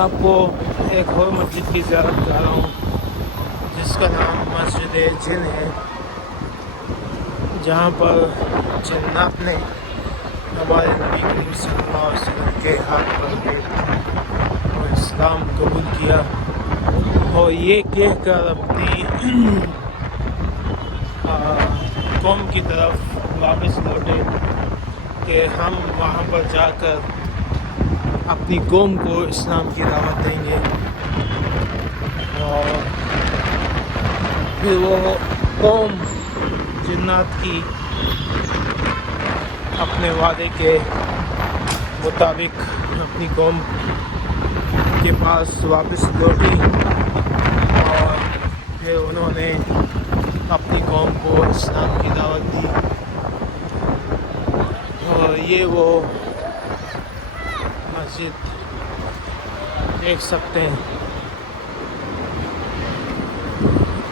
آپ کو ایک اور مسجد کی زیارت کر رہا ہوں جس کا نام مسجد جن ہے، جہاں پر جنات نے ہمارے نبی کریم صلی اللہ علیہ وسلم کے ہاتھ پر اور اسلام قبول کیا اور یہ کہہ کر اپنی قوم کی طرف واپس لوٹے کہ ہم وہاں پر جا کر اپنی قوم کو اسلام کی دعوت دیں گے، اور پھر وہ قوم جنات کی اپنے وعدے کے مطابق اپنی قوم کے پاس واپس لوٹی اور پھر انہوں نے اپنی قوم کو اسلام کی دعوت دی. اور یہ وہ مسجد دیکھ سکتے ہیں،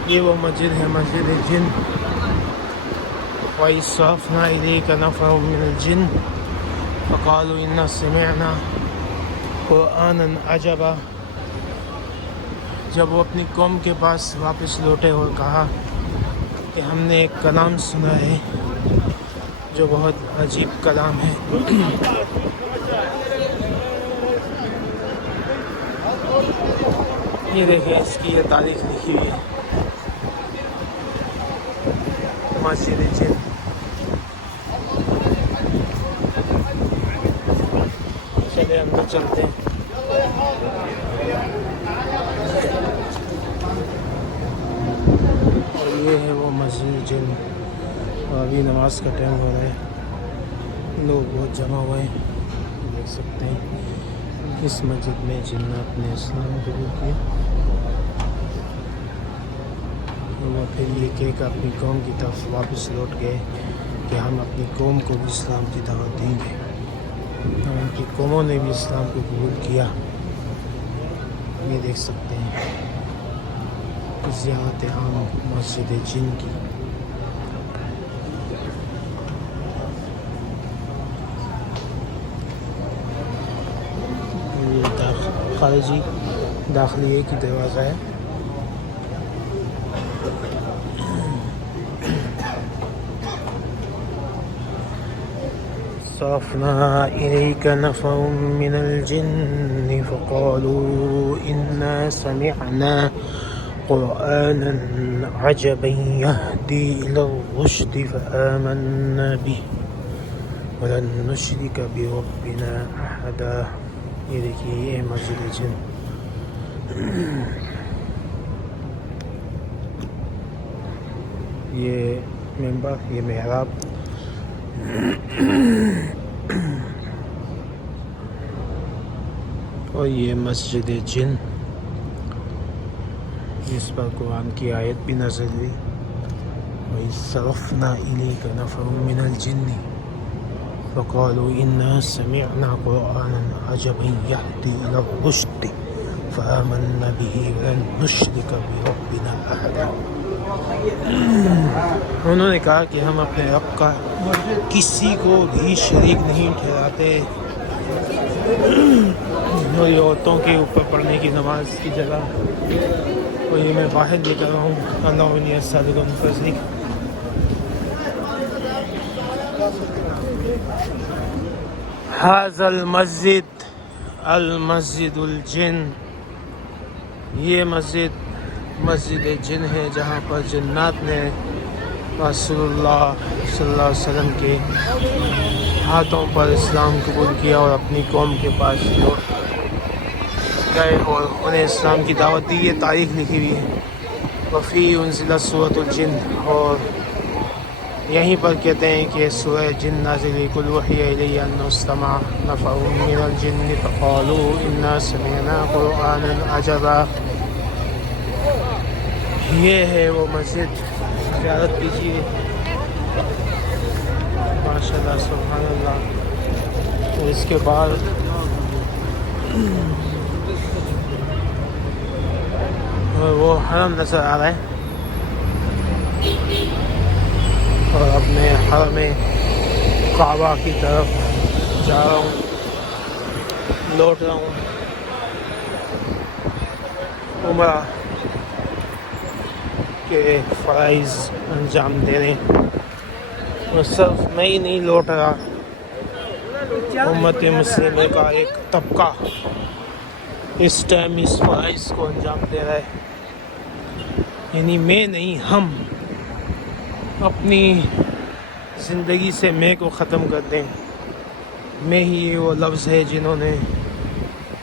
یہ وہ مسجد ہے، مسجد جن. وَإِذْ صَرَفْنَا إِلَيْكَ نَفَرًا مِنَ الْجِنِّ فَقَالُوا إِنَّا سَمِعْنَا قُرْآنًا عَجَبًا. جب وہ اپنی قوم کے پاس واپس لوٹے اور کہا کہ ہم نے ایک کلام سنا ہے جو بہت عجیب کلام ہے. یہ دیکھیں، اس کی یہ تاریخ لکھی ہوئی ہے، مسجد جن. چلے اندر چلتے ہیں. اور یہ ہے وہ مسجد جن. ابھی نماز کا ٹائم ہو رہا ہے، لوگ بہت جمع ہوئے ہیں، دیکھ سکتے ہیں. اس مسجد میں جنات نے اسلام قبول کیا اور وہ پھر یہ کہہ کر اپنی قوم کی طرف واپس لوٹ گئے کہ ہم اپنی قوم کو بھی اسلام کی دعوت دیں گے. اور ان کی قوموں نے بھی اسلام کو قبول کیا. یہ دیکھ سکتے ہیں زیارت عام مسجد جن کی. خارجی داخلیے کی دروازہ ہے. صرفنا إليك نفر من الجن فقالوا إنا سمعنا قرآنا عجبا يهدي إلى الرشد فآمنا به ولن نشرك بربنا أحدا. یہ دیکھیے، یہ مسجد جن. یہ ممبر، یہ محراب. اور یہ مسجد جن، اس پر قرآن کی آیت بھی نازل ہوئی. وَإِذْ صَرَفْنَا إِلَيْكَ نَفَرًا مِنَ الْجِنِّ فَقَالُوا إِنَّا سَمِعْنَا قُرْآنًا عَجَبًا يَهْدِي إِلَى الرُّشْدِ فَآمَنَّا بِهِ وَلَن نُشْرِكَ بِرَبِّنَا أَحَدًا. انہوں نے کہا کہ ہم اپنے رب کا کسی کو بھی شریک نہیں ٹھہراتے. اور یہ عورتوں کے اوپر پڑھنے کی نماز کی جگہ. اور یہ میں باہر نکل رہا ہوں. اللہ عنی الصادق فضلک. هذا المسجد المسجد الجن. یہ مسجد جن ہے جہاں پر جنات نے رسول اللہ صلی اللہ علیہ وسلم کے ہاتھوں پر اسلام قبول کیا اور اپنی قوم کے پاس لوٹ گئے اور انہیں اسلام کی دعوت دی. یہ تاریخ لکھی ہوئی ہے. وفی انزلت سورۃ الجن. اور یہیں پر کہتے ہیں کہ سورہ جن نازل ہوئی. قل اوحی الی انہ استمع نفر من الجن فقالوا انا سمعنا قرآنا عجبا. یہ ہے وہ مسجد. زیارت کیجیے. ماشاء اللہ، سبحان اللہ. اور اس کے بعد وہ حرم نظر آ رہا ہے. اور اب میں حرم کعبہ کی طرف جا رہا ہوں، لوٹ رہا ہوں. عمرہ کے فرائض انجام دے رہے ہیں، اور صرف میں ہی نہیں لوٹ رہا، امت مسلمہ کا ایک طبقہ اس ٹائم اس فرائض کو انجام دے رہا ہے. یعنی میں نہیں، ہم اپنی زندگی سے میں کو ختم کر دیں. میں ہی وہ لفظ ہے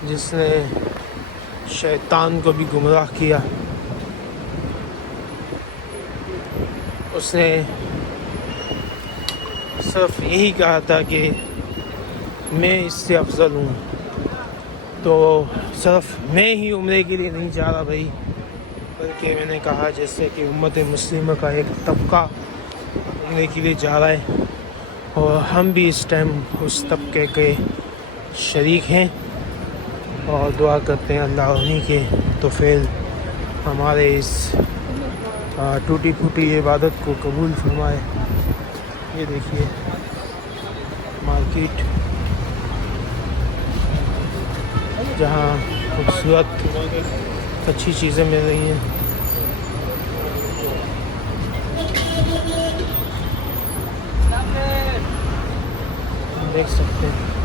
جس نے شیطان کو بھی گمراہ کیا. اس نے صرف یہی کہا تھا کہ میں اس سے افضل ہوں. تو صرف میں ہی عمرے کے لیے نہیں جا رہا بھائی، بلکہ میں نے کہا جیسے کہ امت مسلمہ کا ایک طبقہ عمرے کے لیے جا رہا ہے، اور ہم بھی اس ٹائم اس طبقے کے شریک ہیں، اور دعا کرتے ہیں اللہ انہی کے توفیل ہمارے اس ٹوٹی پھوٹی عبادت کو قبول فرمائے. یہ دیکھیے مارکیٹ، جہاں خوبصورت اچھی چیزیں مل رہی ہیں. دیکھ سکتے ہیں